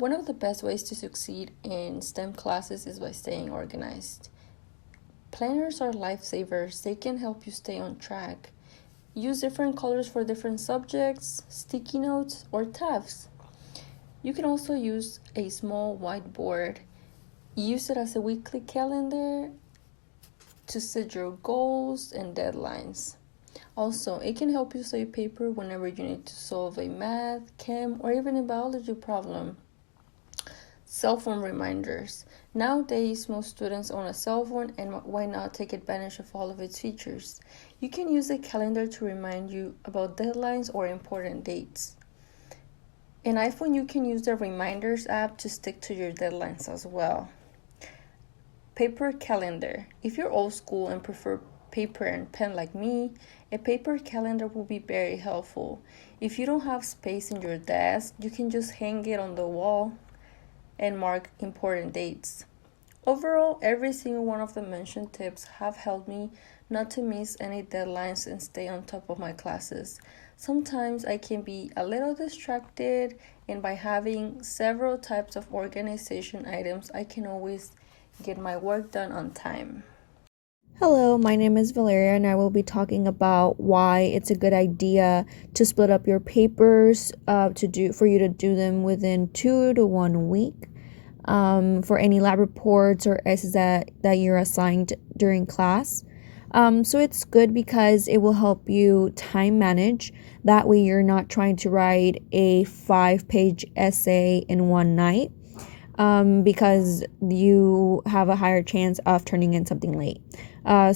One of the best ways to succeed in STEM classes is by staying organized. Planners are lifesavers. They can help you stay on track. Use different colors for different subjects, sticky notes, or tabs. You can also use a small whiteboard. Use it as a weekly calendar to set your goals and deadlines. Also, it can help you save paper whenever you need to solve a math, chem, or even a biology problem. Cell phone reminders. Nowadays, most students own a cell phone, and why not take advantage of all of its features? You can use a calendar to remind you about deadlines or important dates. In iPhone, you can use the Reminders app to stick to your deadlines as well. Paper calendar. If you're old school and prefer paper and pen like me, a paper calendar will be very helpful. If you don't have space in your desk, you can just hang it on the wall and mark important dates. Overall, every single one of the mentioned tips have helped me not to miss any deadlines and stay on top of my classes. Sometimes I can be a little distracted, and by having several types of organization items, I can always get my work done on time. Hello, my name is Valeria, and I will be talking about why it's a good idea to split up your papers for you to do them within 2 to 1 week. For any lab reports or essays that you're assigned during class. So it's good because it will help you time manage. That way you're not trying to write a 5-page essay in one night because you have a higher chance of turning in something late.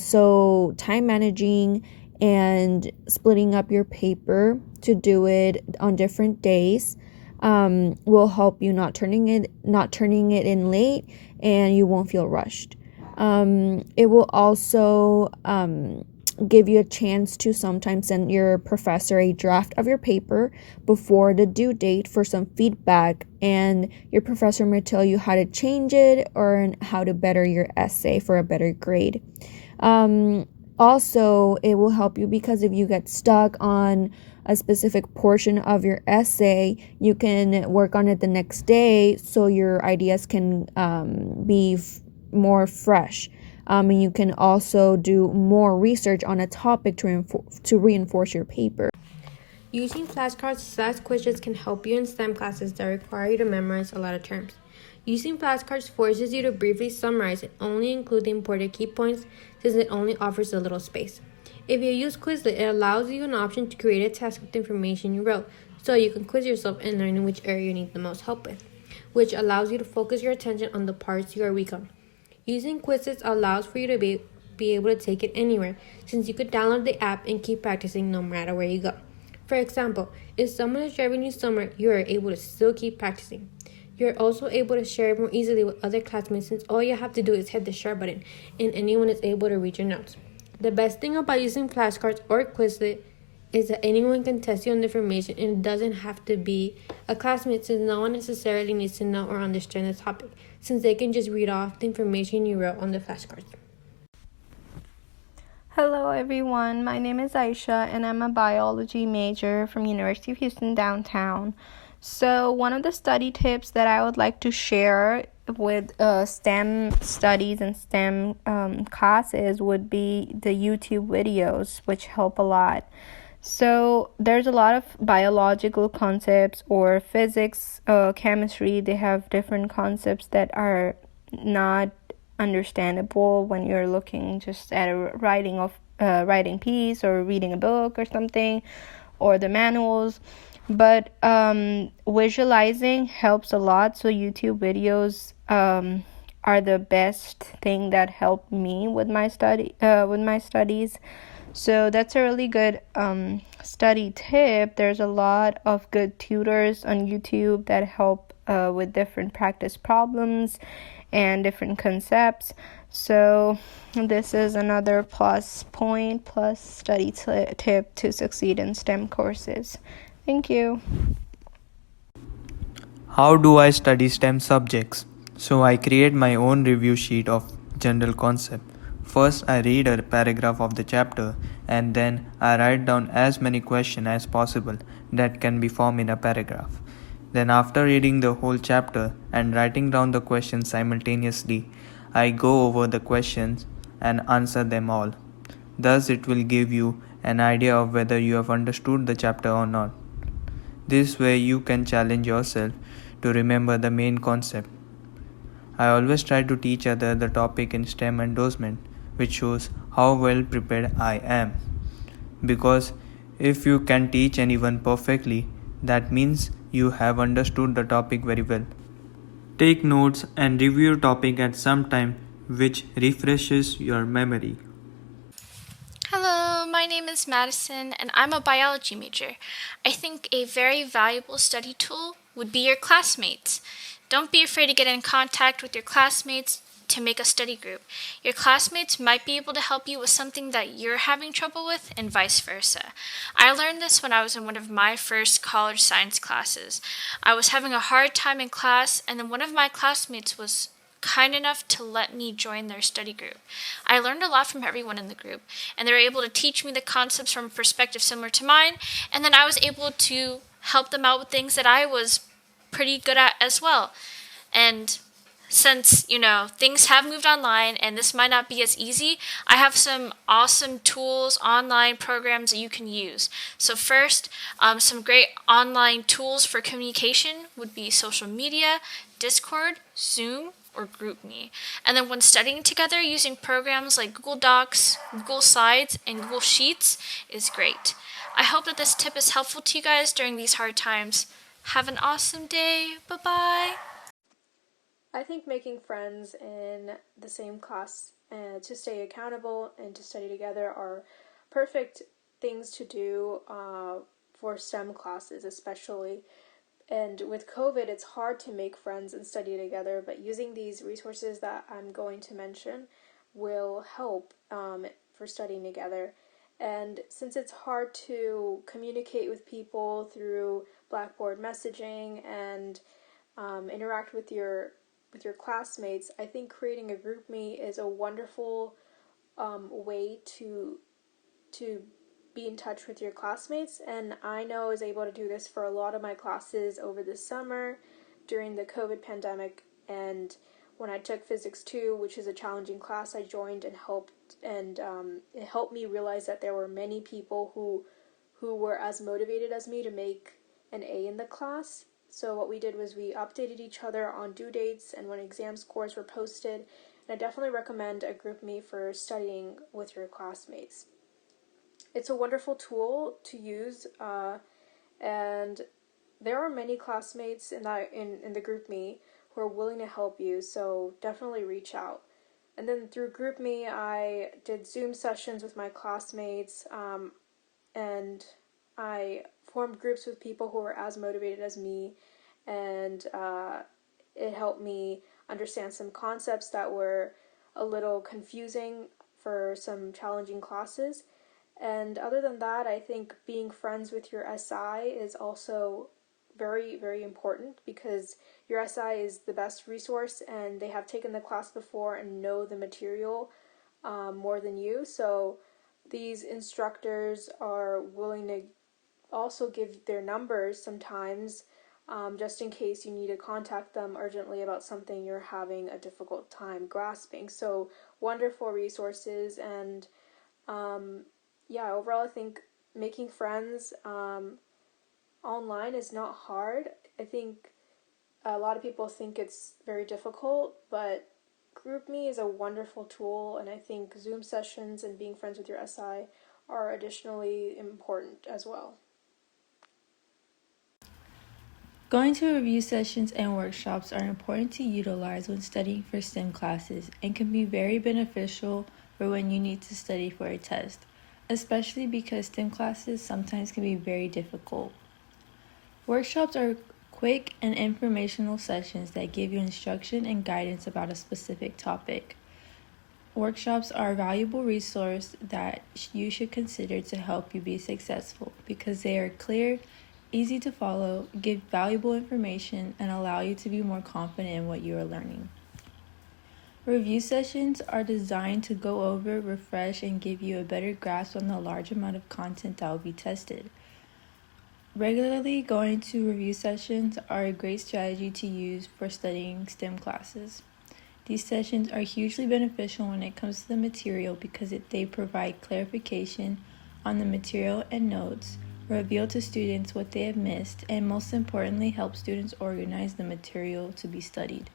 So time managing and splitting up your paper to do it on different days will help you not turning it in late, and you won't feel rushed. It will also give you a chance to sometimes send your professor a draft of your paper before the due date for some feedback, and your professor may tell you how to change it or how to better your essay for a better grade. Also, it will help you because if you get stuck on a specific portion of your essay, you can work on it the next day so your ideas can be more fresh. And you can also do more research on a topic to reinforce your paper. Using flashcards/quizzes can help you in STEM classes that require you to memorize a lot of terms. Using flashcards forces you to briefly summarize and only include the important key points since it only offers a little space. If you use Quizlet, it allows you an option to create a task with the information you wrote, so you can quiz yourself and learn in which area you need the most help with, which allows you to focus your attention on the parts you are weak on. Using Quizlet allows for you to be able to take it anywhere, since you could download the app and keep practicing no matter where you go. For example, if someone is driving you somewhere, you are able to still keep practicing. You're also able to share it more easily with other classmates since all you have to do is hit the share button and anyone is able to read your notes. The best thing about using flashcards or Quizlet is that anyone can test you on the information and it doesn't have to be a classmate since no one necessarily needs to know or understand the topic since they can just read off the information you wrote on the flashcards. Hello everyone, my name is Aisha and I'm a biology major from University of Houston downtown. So one of the study tips that I would like to share with STEM studies and STEM classes would be the YouTube videos, which help a lot. So there's a lot of biological concepts or physics, chemistry. They have different concepts that are not understandable when you're looking just at a writing piece or reading a book or something, or the manuals. But visualizing helps a lot. So YouTube videos are the best thing that helped me with my studies. So that's a really good study tip. There's a lot of good tutors on YouTube that help with different practice problems and different concepts. So this is another plus study tip to succeed in STEM courses. Thank you. How do I study STEM subjects? So I create my own review sheet of general concept. First, I read a paragraph of the chapter and then I write down as many questions as possible that can be formed in a paragraph. Then, after reading the whole chapter and writing down the questions simultaneously, I go over the questions and answer them all. Thus, it will give you an idea of whether you have understood the chapter or not. This way, you can challenge yourself to remember the main concept. I always try to teach others the topic in STEM endorsement, which shows how well prepared I am. Because if you can teach anyone perfectly, that means you have understood the topic very well. Take notes and review your topic at some time, which refreshes your memory. Hello, my name is Madison, and I'm a biology major. I think a very valuable study tool would be your classmates. Don't be afraid to get in contact with your classmates to make a study group. Your classmates might be able to help you with something that you're having trouble with, and vice versa. I learned this when I was in one of my first college science classes. I was having a hard time in class, and then one of my classmates was kind enough to let me join their study group. I learned a lot from everyone in the group, and they were able to teach me the concepts from a perspective similar to mine, and then I was able to help them out with things that I was pretty good at as well. And since, things have moved online and this might not be as easy, I have some awesome tools, online programs that you can use. So first, some great online tools for communication would be social media, Discord, Zoom, or GroupMe. And then when studying together, using programs like Google Docs, Google Slides, and Google Sheets is great. I hope that this tip is helpful to you guys during these hard times. Have an awesome day. Bye-bye. I think making friends in the same class to stay accountable and to study together are perfect things to do for STEM classes, especially. And with COVID, it's hard to make friends and study together, but using these resources that I'm going to mention will help for studying together. And since it's hard to communicate with people through Blackboard messaging and interact with your classmates, I think creating a group me is a wonderful way to be in touch with your classmates. And I know I was able to do this for a lot of my classes over the summer during the COVID pandemic. And when I took Physics 2, which is a challenging class, I joined and helped, and it helped me realize that there were many people who were as motivated as me to make an A in the class. So what we did was we updated each other on due dates and when exam scores were posted. And I definitely recommend a group me for studying with your classmates. It's a wonderful tool to use, and there are many classmates in the group me who are willing to help you. So definitely reach out. And then through group me, I did Zoom sessions with my classmates, and I formed groups with people who were as motivated as me, and it helped me understand some concepts that were a little confusing for some challenging classes. And other than that, I think being friends with your SI is also very, very important, because your SI is the best resource and they have taken the class before and know the material more than you. So these instructors are willing to also give their numbers sometimes, just in case you need to contact them urgently about something you're having a difficult time grasping. So wonderful resources. And overall I think making friends online is not hard. I think a lot of people think it's very difficult, but GroupMe is a wonderful tool, and I think Zoom sessions and being friends with your SI are additionally important as well. Going to review sessions and workshops are important to utilize when studying for STEM classes and can be very beneficial for when you need to study for a test, especially because STEM classes sometimes can be very difficult. Workshops are quick and informational sessions that give you instruction and guidance about a specific topic. Workshops are a valuable resource that you should consider to help you be successful because they are clear, easy to follow, give valuable information, and allow you to be more confident in what you are learning. Review sessions are designed to go over, refresh, and give you a better grasp on the large amount of content that will be tested. Regularly going to review sessions are a great strategy to use for studying STEM classes. These sessions are hugely beneficial when it comes to the material because they provide clarification on the material and notes, reveal to students what they have missed, and most importantly, help students organize the material to be studied.